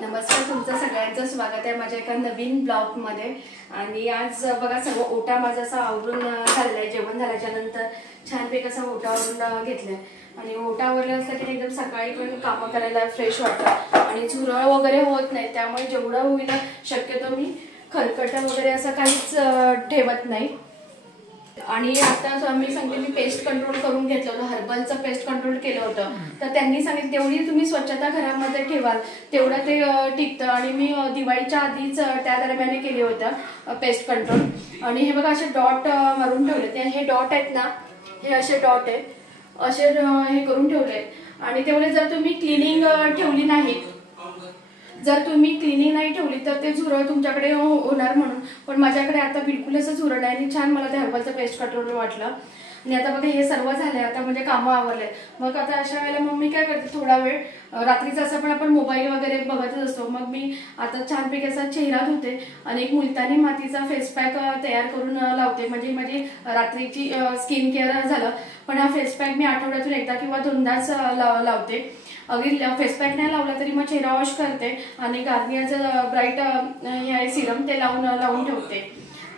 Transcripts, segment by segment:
नमस्कार, तुमचं सगळ्यांचं स्वागत आहे माझ्या एका नवीन ब्लॉगमध्ये। आणि आज बघा सगळं ओटा माझा असा आवरून झालेला आहे। जेवण झाल्याच्या नंतर छानपैकी असा ओटा आवरून घेतलाय आणि ओटा आवरलं असलं की एकदम सकाळी पण कामं करायला फ्रेश वाटतं आणि झुरळ वगैरे होत नाही। त्यामुळे जेवढं होईल शक्यतो मी खरकट वगैरे असं काहीच ठेवत नाही। आणि आता मी सांगते, मी पेस्ट कंट्रोल करून घेतलं होतं, हर्बलचं पेस्ट कंट्रोल केलं होतं। तर त्यांनी सांगितलं तेवढी तुम्ही स्वच्छता घरामध्ये ठेवाल तेवढं ते टिकतं। आणि मी दिवाळीच्या आधीच त्या दरम्यान केले होतं पेस्ट कंट्रोल। आणि हे बघा असे डॉट मारून ठेवले, हे डॉट आहेत ना, हे असे डॉट आहे, असे हे करून ठेवले। आणि तेवढे जर तुम्ही क्लिनिंग ठेवली नाही, जर तुम्ही क्लिनिंग नाही ठेवली तर ते झुरळ तुमच्याकडे होणार म्हणून। पण माझ्याकडे आता बिलकुल असं झुरळ नाही आणि छान मला ते हर्बलचं पेस्ट कंट्रोल वाटलं। आणि आता बघा हे सर्व झालंय, आता म्हणजे कामं आवरले। मग आता अशा वेळेला मग मी काय करते, थोडा वेळ रात्रीचा असं पण आपण मोबाईल वगैरे बघतच असतो, मग मी आता छानपैकी असा चेहरा धुते आणि एक मुलतानी मातीचा फेस पॅक तयार करून लावते। म्हणजे माझी रात्रीची स्किन केअर झालं। पण हा फेस पॅक मी आठवड्यातून एकदा किंवा दोनदाच लावते। अगदी फेस पॅक नाही लावला तरी मग चेहरा वॉश करते आणि गार्नियरचं ब्राईट हे सिरम ते लावून ठेवते।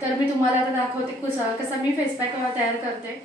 तर मी तुम्हाला आता दाखवते कसा मी फेस पॅक तयार करते।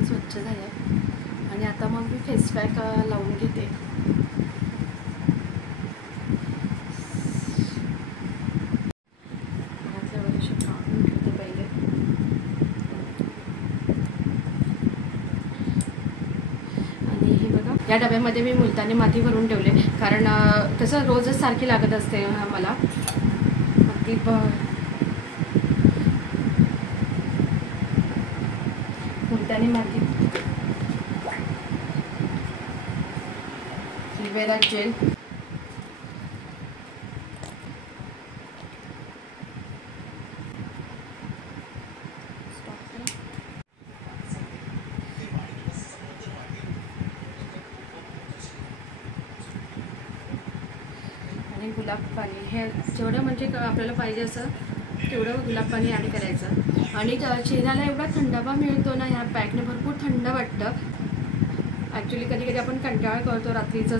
स्वच्छ झालं आणि आता मग मी फेस पॅक लावून घेते। आणि हे बघा या डब्यामध्ये मी मुलतानी माती भरून ठेवले, कारण तसं रोजच सारखी लागत असते मला। ती मुलतानी माती, एलोवेरा जेल, आणि गुलाब पाणी। हे जेवढं म्हणजे आपल्याला पाहिजे असं तेवढं गुलाब पाणी ॲड करायचं। आणि चेहऱ्याला एवढा थंडावा मिळतो ना ह्या पॅकने, भरपूर थंड वाटतं। ॲक्च्युली कधी कधी आपण कंटाळा करतो रात्रीचा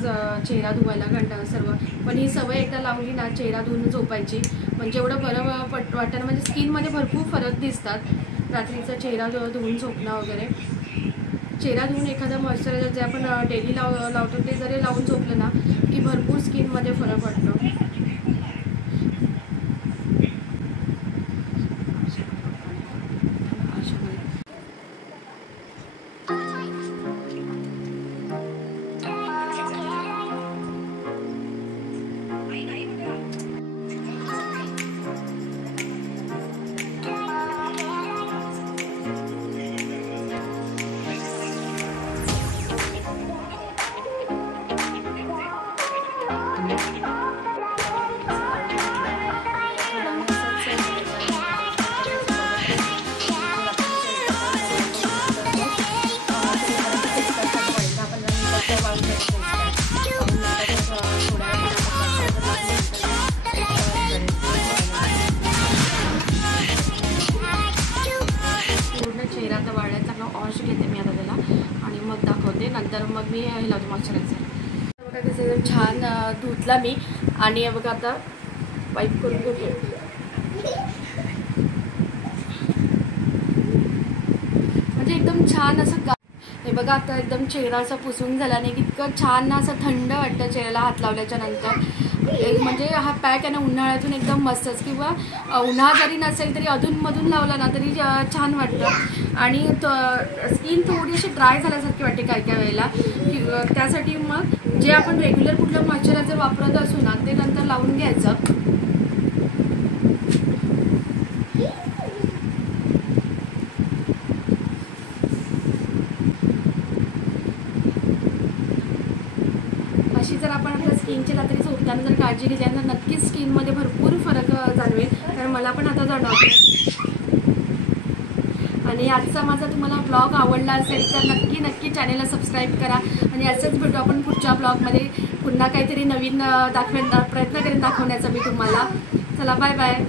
चेहरा धुवायला कंटाळा सर्व, पण ही सवय एकदा लावली ना चेहरा धुवून झोपायची, म्हणजे एवढं बरं वाटतं। म्हणजे स्किनमध्ये भरपूर फरक दिसतात रात्रीचा चेहरा धुवून झोपणं वगैरे। चेहरा धुवून एखादा मॉइश्चरायझर जे आपण डेली लावतो ते जरी लावून झोपलं ना की भरपूर स्किनमध्ये फरक पडतो। चेहरा तर वाढला, चांगला वॉश घेते मी आता त्याला आणि मग दाखवते। नंतर मग मी हे लावते मॉइश्चरायझर। बघा कसं छान धुतला मी आणि बघा आता वाईप करून घेते। म्हणजे एकदम छान असं हे बघा आता एकदम चेहरा असा पुसून झाला नाही, इतकं छान असं थंड वाटतं चेहऱ्याला हात लावल्याच्या नंतर। म्हणजे हा पॅक आहे ना उन्हाळ्यातून एकदम मस्तच, किंवा उन्हाळा जरी नसेल तरी अधूनमधून लावला ना तरी छान वाटतं। आणि स्किन थोडी अशी ड्राय झाल्यासारखी वाटते काय काय वेळेला, त्यासाठी मग जे आपण रेग्युलर कुठलं मॉइश्चरायझर वापरत असू ना ते नंतर लावून घ्यायचं। अशी जर आपण आपल्या स्किनची रात्री झोपताना जर काळजी घेतली तर नक्कीच स्किनमध्ये भरपूर फरक जाणवेल. कारण मला पण आता जाणवतं. आणि आजचा माझा तुम्हाला ब्लॉग आवडला असेल तर नक्की चॅनेलला सबस्क्राईब करा. आणि असंच भेटू आपण पुढच्या ब्लॉगमध्ये. पुन्हा काहीतरी नवीन प्रयत्न करेन दाखवण्याचा मी तुम्हाला. चला बाय बाय.